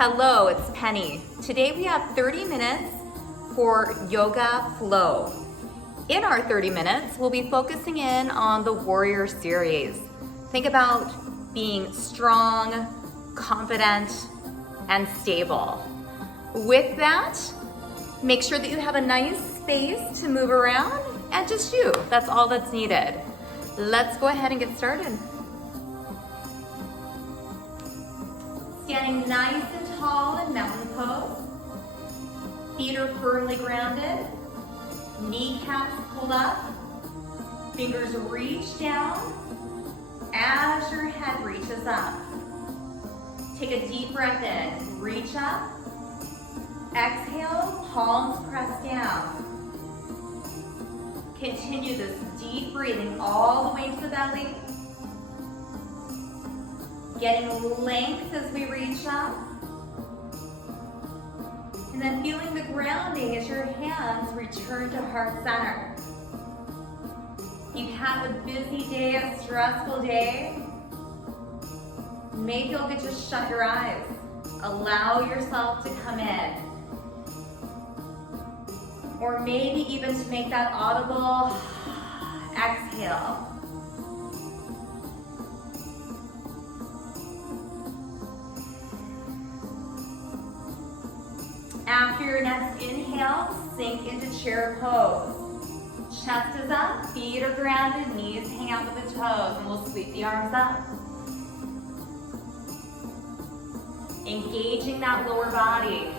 Hello, it's Penny. Today we have 30 minutes for Yoga Flow. In our 30 minutes, we'll be focusing in on the Warrior Series. Think about being strong, confident, and stable. With that, make sure that you have a nice space to move around and just you. That's all that's needed. Let's go ahead and get started. Standing nice and tall in mountain pose. Feet are firmly grounded. Kneecaps pulled up. Fingers reach down as your head reaches up. Take a deep breath in. Reach up. Exhale, palms press down. Continue this deep breathing all the way to the belly. Getting length as we reach up. And then feeling the grounding as your hands return to heart center. You've had a busy day, a stressful day. Maybe you'll get to shut your eyes. Allow yourself to come in. Or maybe even to make that audible exhale. After your next inhale, sink into chair pose. Chest is up, feet are grounded, knees hang out with the toes, and we'll sweep the arms up. Engaging that lower body.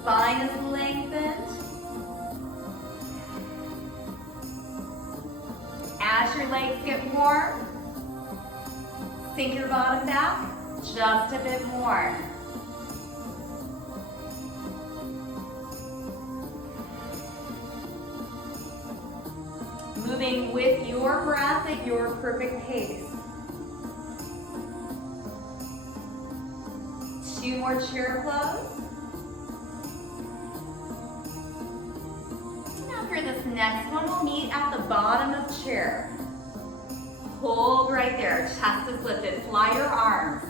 Spine is lengthened. As your legs get warm, sink your bottom back just a bit more. Moving with your breath at your perfect pace. 2 more chair flows. Now for this next one, we'll meet at the bottom of chair. Hold right there, chest is lifted, fly your arms.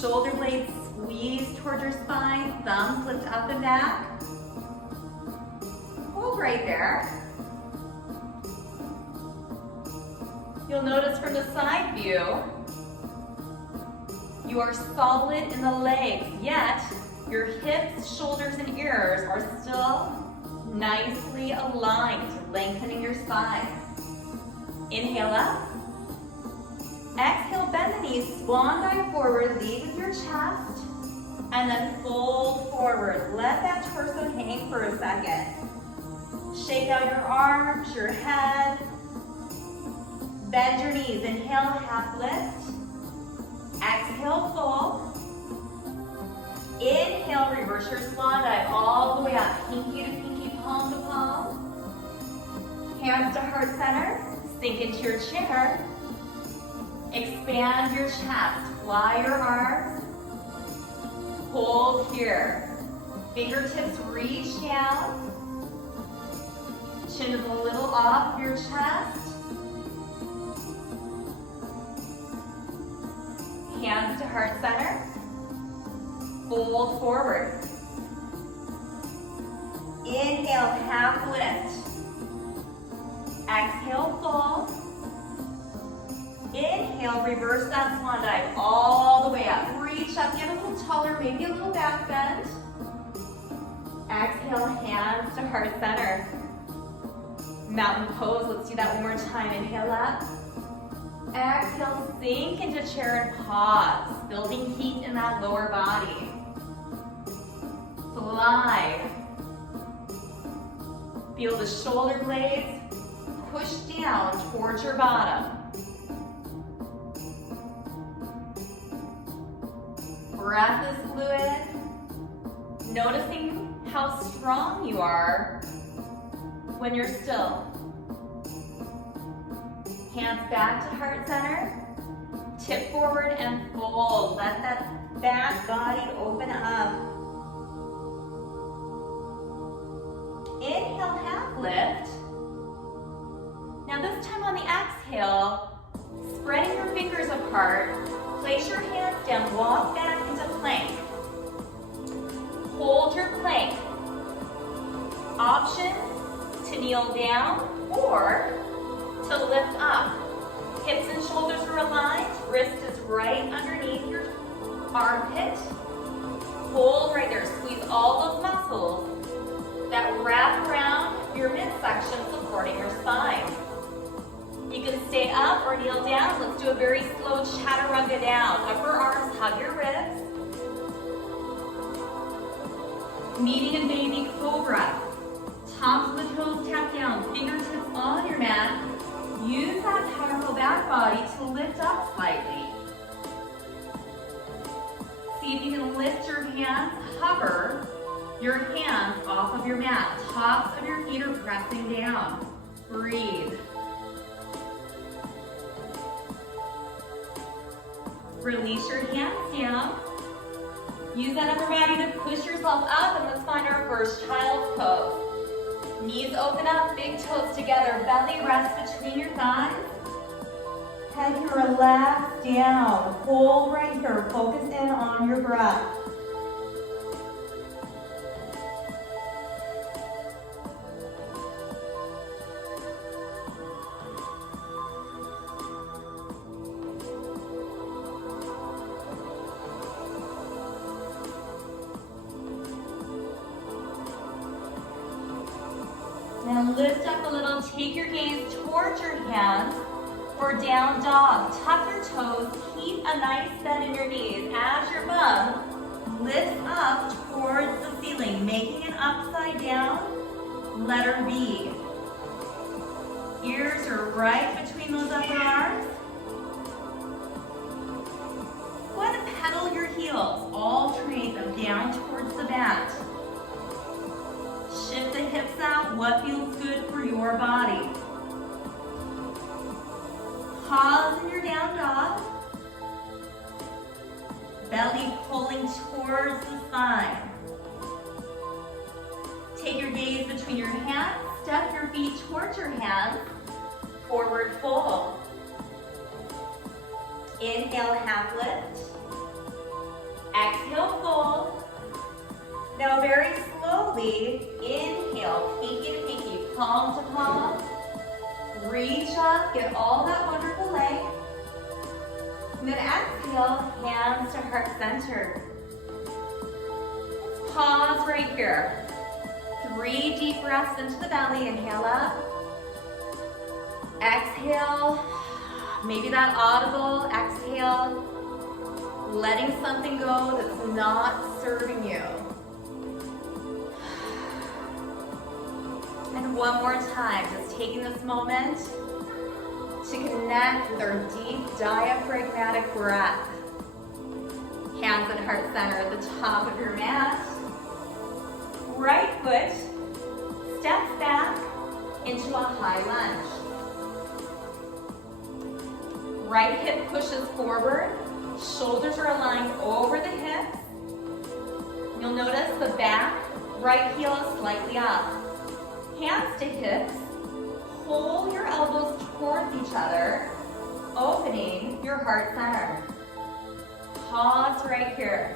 Shoulder blades squeeze towards your spine, thumbs lift up and back. Hold right there. You'll notice from the side view, you are solid in the legs, yet your hips, shoulders, and ears are still nicely aligned, lengthening your spine. Inhale up. Exhale, bend the knees, swan dive forward, lead with your chest, and then fold forward. Let that torso hang for a second. Shake out your arms, your head. Bend your knees. Inhale, half lift. Exhale, fold. Inhale, reverse your swan dive all the way up. Pinky to pinky, palm to palm. Hands to heart center. Sink into your chair. Expand your chest. Fly your arms. Hold here. Fingertips reach down. Chin is a little off your chest. Hands to heart center. Fold forward. Inhale, half lift. Exhale, fold. Inhale, reverse that swan dive all the way up. Reach up, get a little taller, maybe a little back bend. Exhale, hands to heart center. Mountain pose, let's do that one more time. Inhale up. Exhale, sink into chair and pause, building heat in that lower body. Fly. Feel the shoulder blades push down towards your bottom. Breath is fluid. Noticing how strong you are when you're still. Hands back to heart center. Tip forward and fold. Let that back body open up. Inhale, half lift. Now this time on the exhale, spreading your fingers apart, place your hands down, walk back into plank. down or to lift up. Hips and shoulders are aligned. Wrist is right underneath your armpit. Hold right there. Squeeze all those muscles that wrap around your midsection, supporting your spine. You can stay up or kneel down. Let's do a very slow chaturanga down. Upper arms hug your ribs. Meeting in baby cobra. Tops of the toes tap down. Fingertips on your mat. Use that powerful back body to lift up slightly. See if you can lift your hands, hover your hands off of your mat. Tops of your feet are pressing down. Breathe. Release your hands down. Use that upper body to push yourself up, and let's find our first child's pose. Knees open up, big toes together, belly rests between your thighs. Head can relax down. Hold right here. Focus in on your breath. Now lift up a little, take your gaze towards your hands for down dog. Tuck your toes, keep a nice bend in your knees as your bum lifts up towards the ceiling, making an upside down letter V. Ears are right between those upper arms. Go ahead and pedal your heels, alternate them down towards the mat. Shift the hips out, what feels good for your body. Pause in your down dog. Belly pulling towards the spine. Take your gaze between your hands, step your feet towards your hands, forward fold. Inhale, half lift. Exhale, fold. Now very slowly, inhale, pinky to pinky, palm to palm. Reach up, get all that wonderful length. And then exhale, hands to heart center. Pause right here. 3 deep breaths into the belly, inhale up. Exhale, maybe that audible exhale, letting something go that's not serving you. And one more time, just taking this moment to connect with our deep diaphragmatic breath. Hands at heart center at the top of your mat. Right foot steps back into a high lunge. Right hip pushes forward. Shoulders are aligned over the hips. You'll notice the back, right heel is slightly up. Hands to hips, pull your elbows towards each other, opening your heart center. Pause right here.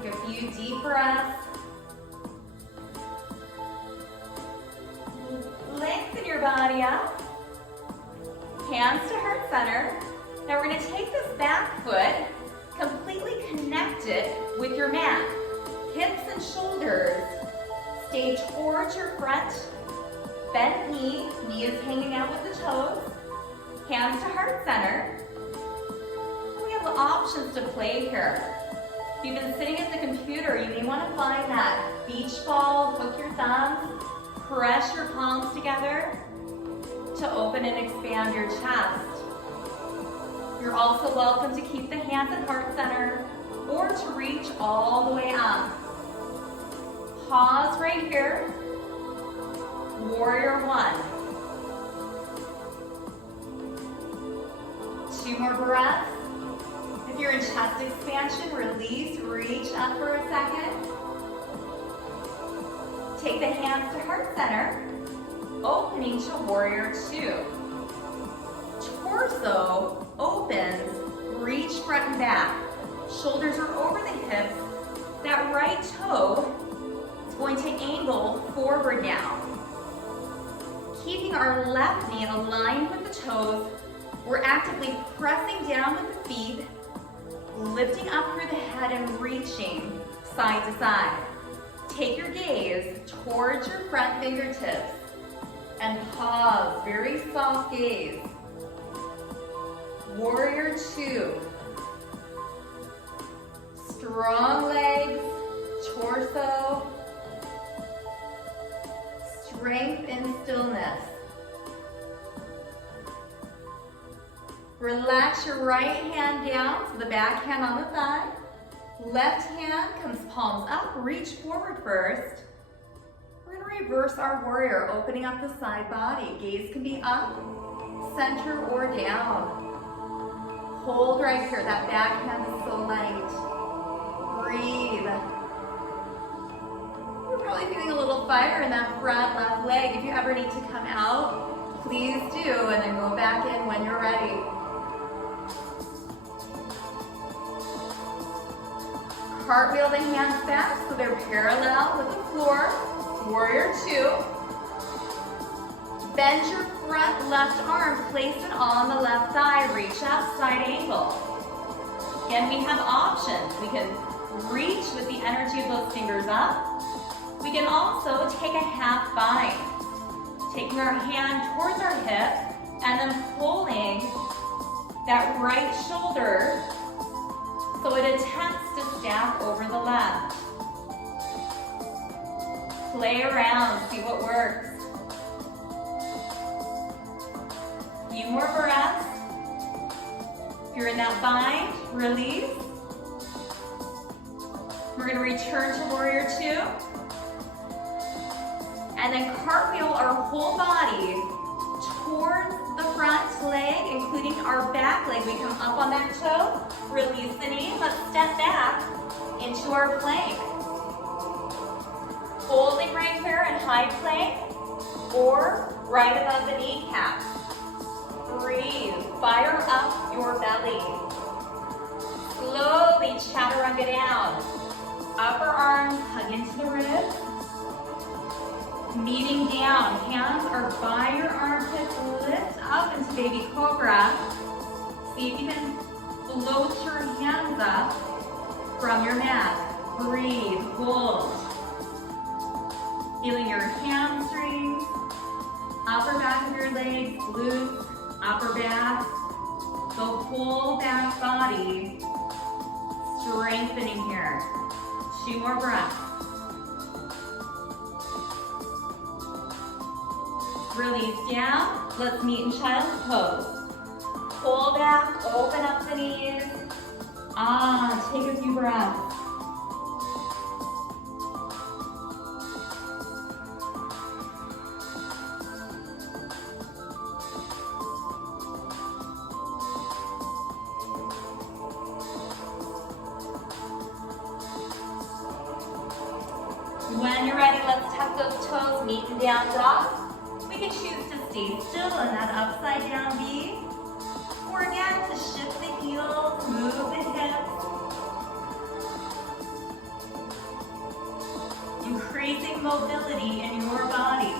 Take a few deep breaths. Lengthen your body up. Hands to heart center. Now we're going to take this back foot, completely connect it with your mat. Hips and shoulders stay towards your front. Bent knee, knees hanging out with the toes. Hands to heart center. We have options to play here. If you've been sitting at the computer, you may want to find that beach ball, hook your thumbs, press your palms together to open and expand your chest. You're also welcome to keep the hands at heart center or to reach all the way up. Pause right here. Warrior one. 2 more breaths. If you're in chest expansion, release, reach up for a second. Take the hands to heart center, opening to warrior two. Torso opens, reach front and back. Shoulders are over the hips, That right toe is going to angle forward now. Keeping our left knee aligned with the toes, we're actively pressing down with the feet, lifting up through the head and reaching side to side. Take your gaze towards your front fingertips and pause, very soft gaze. Warrior two. Strong legs, torso, strength and stillness. Relax your right hand down, so the back hand on the thigh. Left hand comes palms up, reach forward first. We're gonna reverse our warrior, opening up the side body. Gaze can be up, center, or down. Hold right here, that back hand is so light. Breathe. You're probably feeling a little fire in that front left leg. If you ever need to come out, please do, and then go back in when you're ready. Cartwheel the hands back so they're parallel with the floor. Warrior two. Bend your front left arm, place it on the left thigh, reach out, side angle. Again, we have options. We can reach with the energy of those fingers up. We can also take a half bind, taking our hand towards our hip and then pulling that right shoulder so it attempts to stack over the left. Play around, see what works. Few more breaths. If you're in that bind, release. We're gonna return to warrior two. And then cartwheel our whole body towards the front leg, including our back leg. We come up on that toe, release the knee. Let's step back into our plank. Holding right here in high plank or right above the kneecap. Breathe, fire up your belly. Slowly chaturanga down. Upper arms hug into the ribs. Meeting down, hands are by your armpits, lift up into baby cobra. See if you can float your hands up from your mat. Breathe, hold. Feeling your hamstrings, upper back of your legs, glutes, upper back, the whole back body, strengthening here. 2 more breaths. Release down. Let's meet in child's pose. Pull back, open up the knees. Take a few breaths. When you're ready, let's tuck those toes, meet in down dog. We can choose to stay still in that upside down V, or again to shift the heels, move the hips, increasing mobility in your body.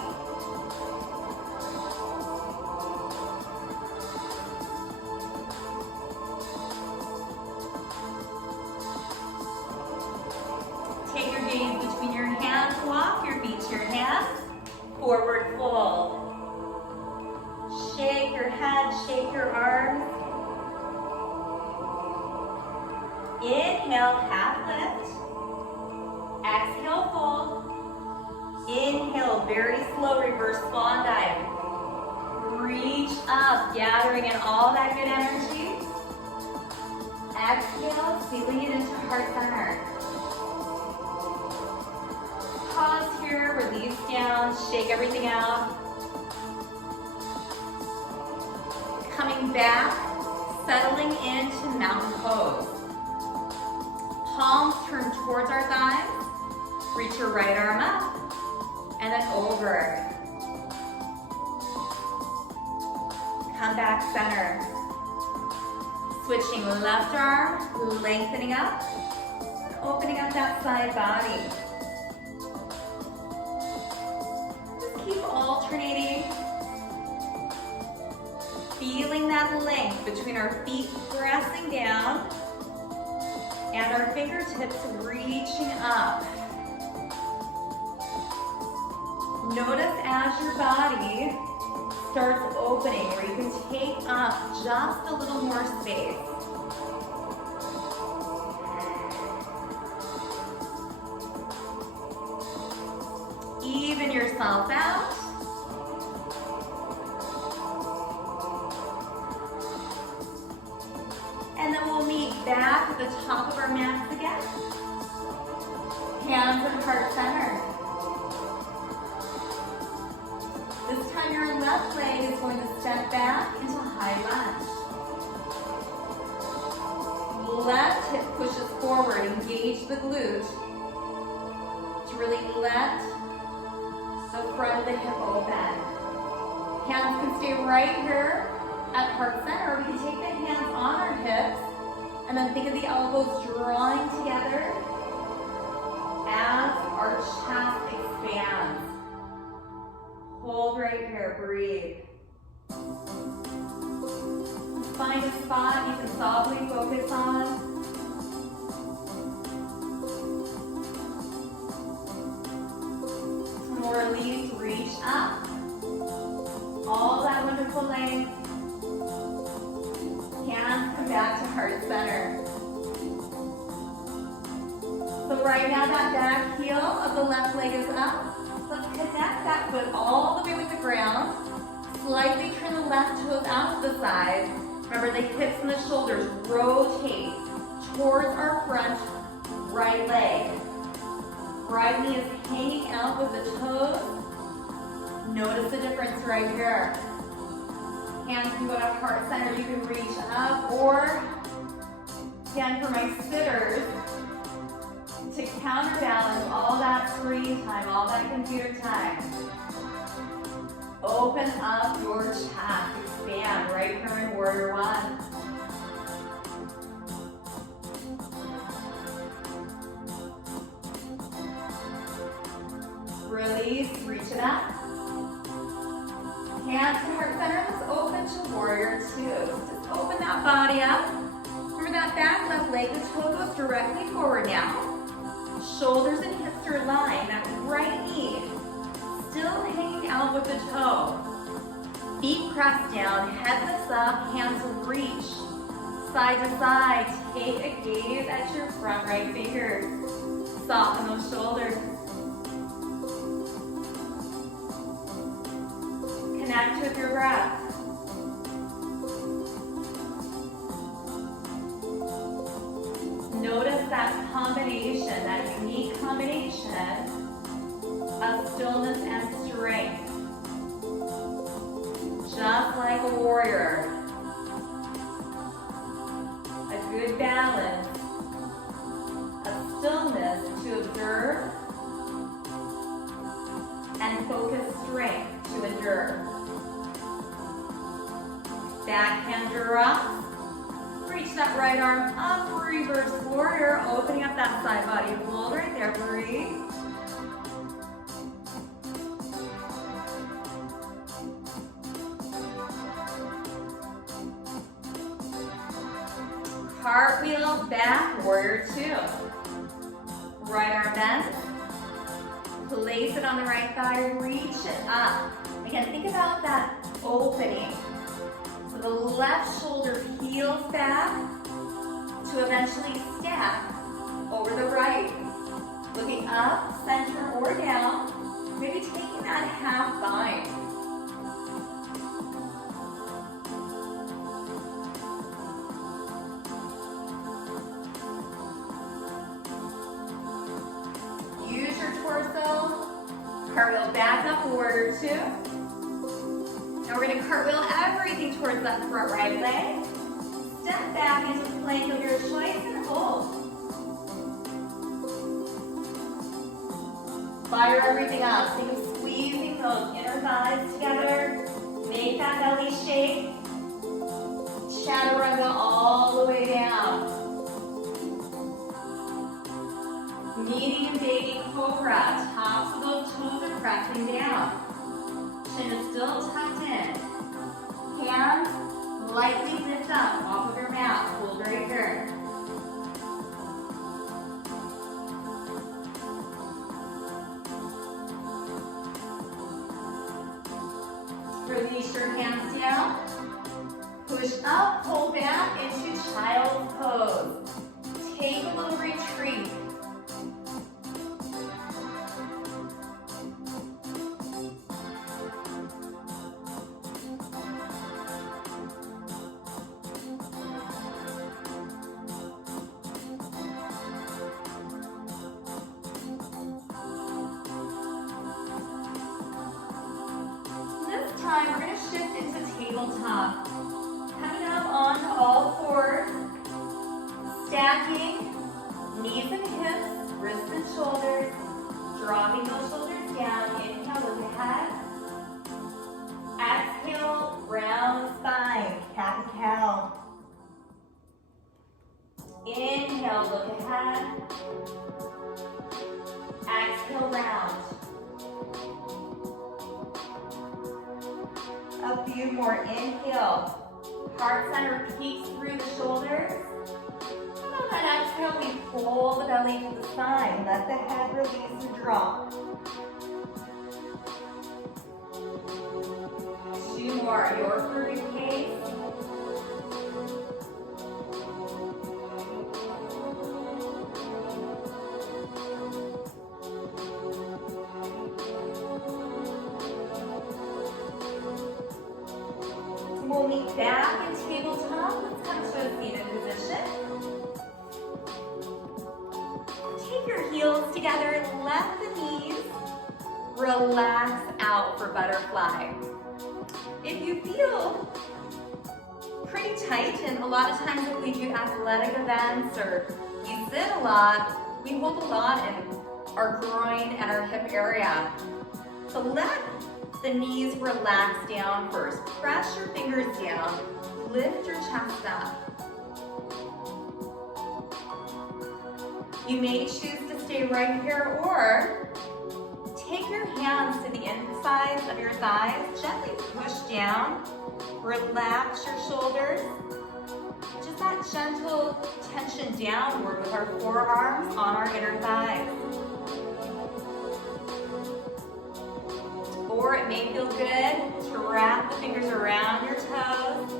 Take your gaze between your hands, walk your feet to your hands, forward fold. Shake your head, shake your arms. Inhale, half lift. Exhale, fold. Inhale, very slow, reverse swan dive. Reach up, gathering in all that good energy. Exhale, sealing it into heart center. Pause here, release down, shake everything out. Coming back, settling into mountain pose. Palms turn towards our thighs. Reach your right arm up, and then over. Come back center. Switching left arm, lengthening up. Opening up that side body. Just keep alternating. Feeling that length between our feet pressing down and our fingertips reaching up. Notice as your body starts opening where you can take up just a little more space. Even yourself out. And then we'll meet back at the top of our mats again. Hands at heart center. This time your left leg is going to step back into high lunge. Left hip pushes forward, engage the glute to really let the front of the hip open. Hands can stay right here at heart center. We can take the hands on our hips and then think of the elbows drawing together as our chest expands. Hold right here, breathe. Find a spot you can softly focus on. More release, reach up. All that wonderful length. Hands come back to heart center. So right now that back heel of the left leg is up. Let's connect that foot all the way with the ground. Slightly turn the left toes out to the side. Remember the hips and the shoulders rotate towards our front right leg. Right knee is hanging out with the toes. Notice the difference right here. Hands can go to heart center. You can reach up, or again for my sitters, to counterbalance all that screen time, all that computer time. Open up your chest, expand right here in warrior one. Release, reach it up. Hands to heart center, let's open to warrior two. Just open that body up. Remember that back left leg, the toe goes directly forward now. Shoulders and hips are aligned. That right knee still hanging out with the toe. Feet pressed down, head lifts up, hands reach. Side to side, take a gaze at your front right fingers. Soften those shoulders. Connect with your breath. Notice that combination, that unique combination of stillness and strength. Just like a warrior. A good balance of stillness to observe and focused strength to endure. Back hands are up. Reach that right arm up, reverse warrior, opening up that side body. Hold right there, breathe. Cartwheel back, warrior two. Right arm bends. Place it on the right thigh, reach it up. Again, think about that opening. So the left shoulder peels back to eventually stack over the right. Looking up, center, or down. Maybe taking that half bind. Use your torso. Cartwheel back up, warrior two. Now we're going to cartwheel everything towards that front right leg. Step back into the plank of your choice and hold. Fire everything up. Think of squeezing those inner thighs together. Make that belly shake. Chaturanga all the way down. Meeting and baby cobra. Tops of those toes are pressing down. Chin is still tucked in. Hands lightly lift up off of your mat. Hold right here. Release your hands down. Push up, pull back into child's pose. Take a little retreat. This time we're going to shift into tabletop. Coming up onto all fours. Stacking knees and hips, wrists and shoulders, dropping those shoulders down. Inhale, look ahead. Exhale, round spine, cat and cow. Inhale, look ahead. Exhale, round. A few more. Inhale. Heart center peeks through the shoulders. On that exhale, we pull the belly to the side. Let the head release and drop. 2 more. Your perfect pace. We'll meet back in tabletop. Let's come to a seated position. Take your heels together, let the knees relax out for butterfly. If you feel pretty tight, and a lot of times if we do athletic events or we sit a lot, we hold a lot in our groin and our hip area. So let the knees relax down first. Press your fingers down. Lift your chest up. You may choose to stay right here, or take your hands to the insides of your thighs. Gently push down. Relax your shoulders. Just that gentle tension downward with our forearms on our inner thighs. Or it may feel good to wrap the fingers around your toes,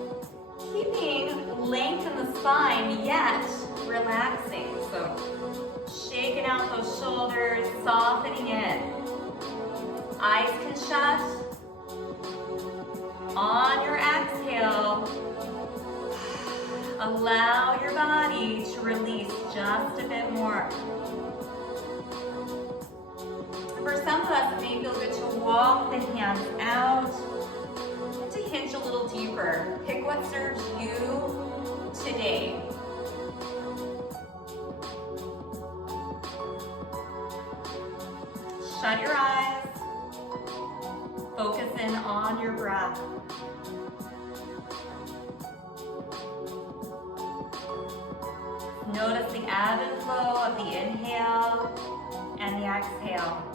keeping length in the spine, yet relaxing. So shaking out those shoulders, softening in. Eyes can shut. On your exhale, allow your body to release just a bit more. For some of us, it may feel good to walk the hands out and to hinge a little deeper. Pick what serves you today. Shut your eyes. Focus in on your breath. Notice the ebb and flow of the inhale and the exhale.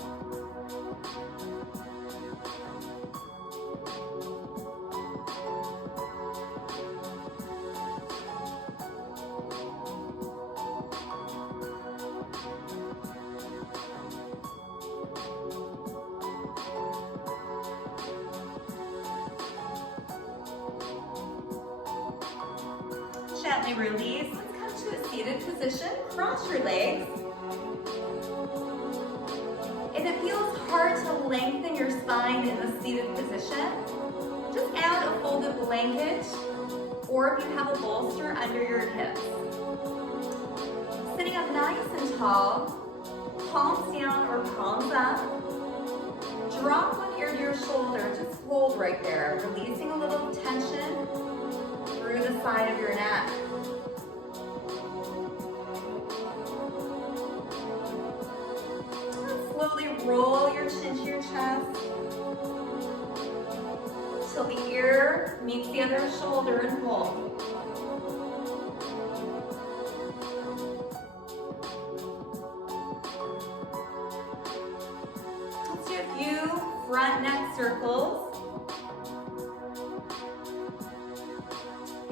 Gently release. Let's come to a seated position. Cross your legs. If it feels hard to lengthen your spine in the seated position, just add a folded blanket, or if you have a bolster under your hips. Sitting up nice and tall, palms down or palms up. Drop one ear to your shoulder, just hold right there, releasing a little tension through the side of your neck. Slowly roll your chin to your chest till the ear meets the other shoulder and hold.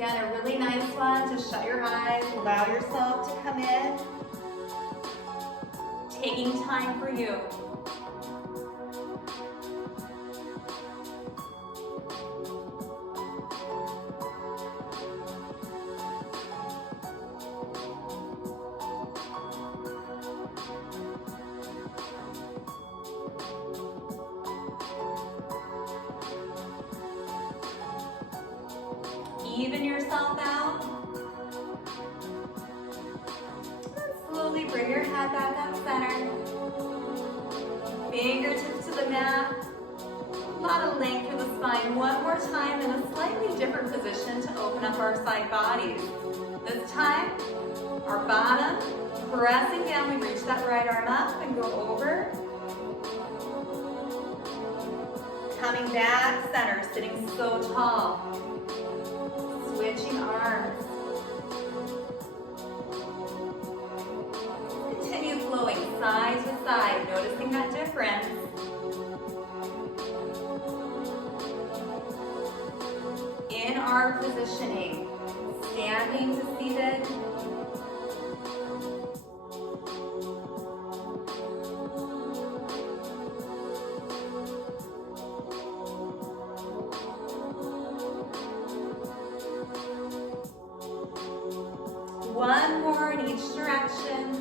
Again, a really nice one. Just shut your eyes, allow yourself to come in. Taking time for you. Even yourself out. Slowly bring your head back up center. Fingertips to the mat. A lot of length through the spine. One more time in a slightly different position to open up our side bodies. This time, our bottom, pressing down. We reach that right arm up and go over. Coming back center, sitting so tall. Switching arms. Continue flowing side to side, noticing that difference. In our positioning, standing to seated. One more in each direction.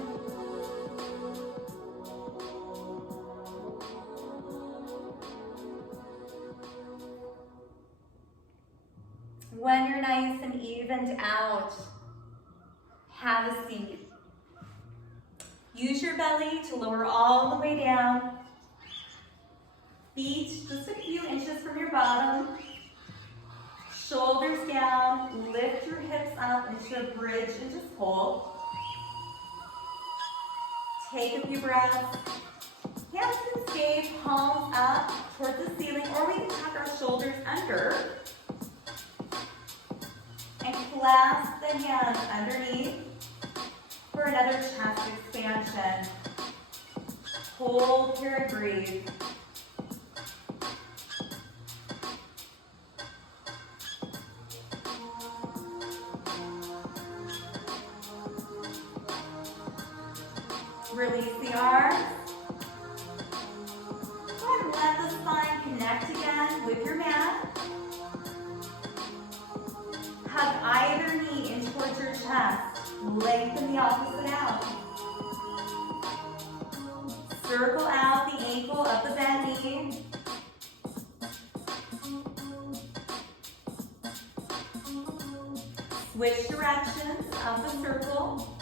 When you're nice and evened out, have a seat. Use your belly to lower all the way down. Feet just a few inches from your bottom. Shoulders down, lift your hips up into a bridge and just hold. Take a few breaths. Hands can stay palms up towards the ceiling, or we can tuck our shoulders under and clasp the hands underneath for another chest expansion. Hold here and breathe. Release the arms. Go ahead and let the spine connect again with your mat. Hug either knee in towards your chest. Lengthen the opposite out. Circle out the ankle of the bent knee. Switch directions of the circle.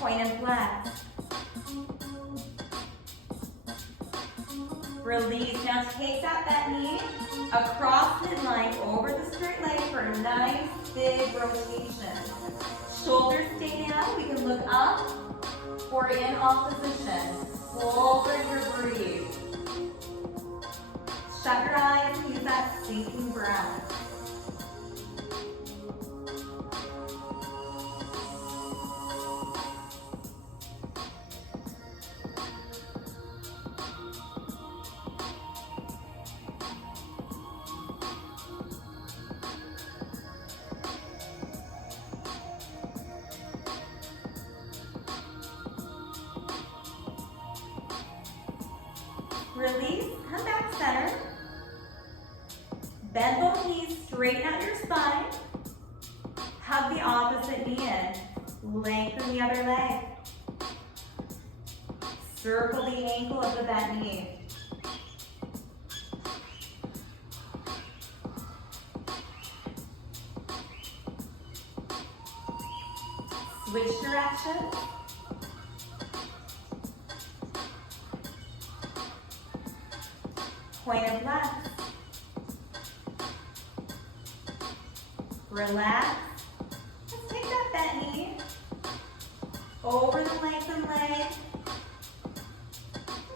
Point and flex. Release. Now take that bent knee across midline over the straight leg for a nice big rotation. Shoulders stay down. We can look up or in opposition. Hold for your breathe. Shut your eyes and use that sinking breath. Release, come back center. Bend both knees, straighten out your spine. Hug the opposite knee in. Lengthen the other leg. Circle the ankle of the bent knee. Switch directions. Point and flex. Relax. Let's take that bent knee over the lengthened leg.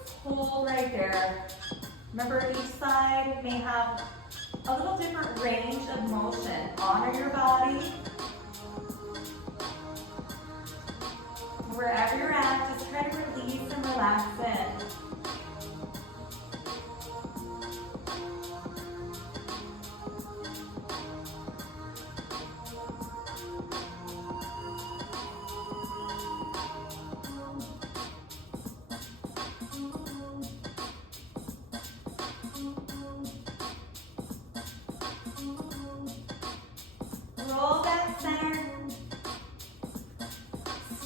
Just hold right there. Remember, each side may have a little different range of motion. Honor your body. Wherever you're at, just try to release and relax in.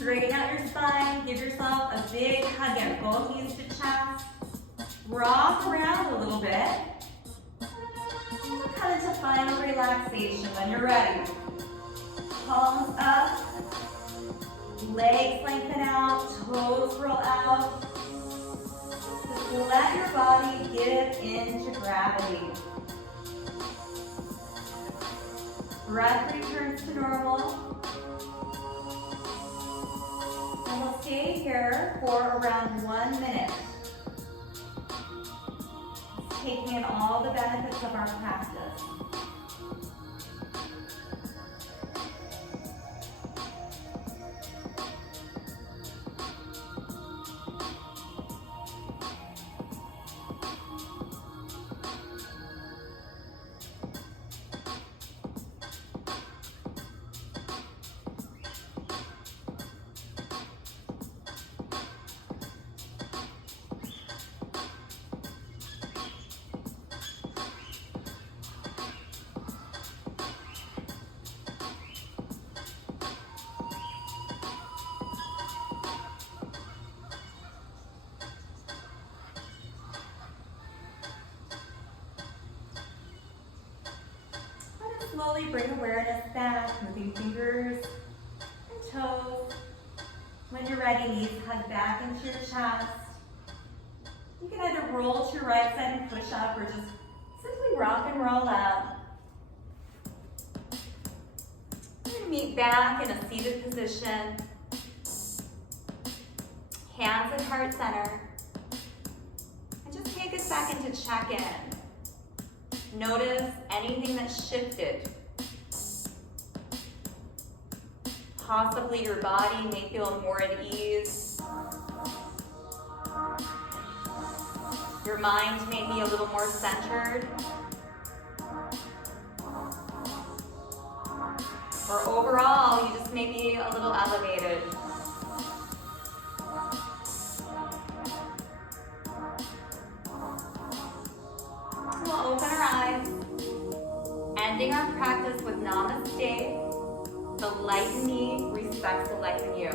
Straighten out your spine, give yourself a big hug in, both knees to chest. Rock around a little bit. And we'll come into final relaxation when you're ready. Palms up, legs lengthen out, toes roll out. Just let your body give into gravity. Breath returns to normal. And we'll stay here for around 1 minute. Taking in all the benefits of our practice. Slowly bring awareness back, moving fingers and toes. When you're ready, knees hug back into your chest. You can either roll to your right side and push up, or just simply rock and roll out. We're going to meet back in a seated position. Hands at heart center. And just take a second to check in. Notice anything that shifted. Possibly your body may feel more at ease. Your mind may be a little more centered. Or overall, you just may be a little elevated. We'll open our eyes, ending our practice with namaste. The light in me respects the light in you.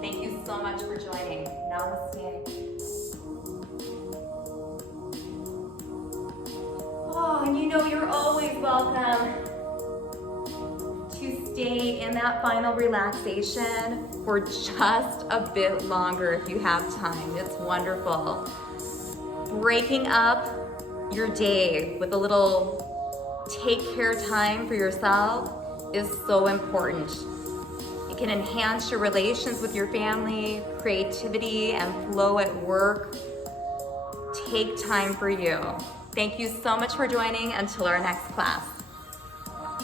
Thank you so much for joining. Namaste. Oh, and you know you're always welcome to stay in that final relaxation for just a bit longer if you have time. It's wonderful. Breaking up your day with a little take care time for yourself is so important. It can enhance your relations with your family, creativity, and flow at work. Take time for you. Thank you so much for joining. Until our next class.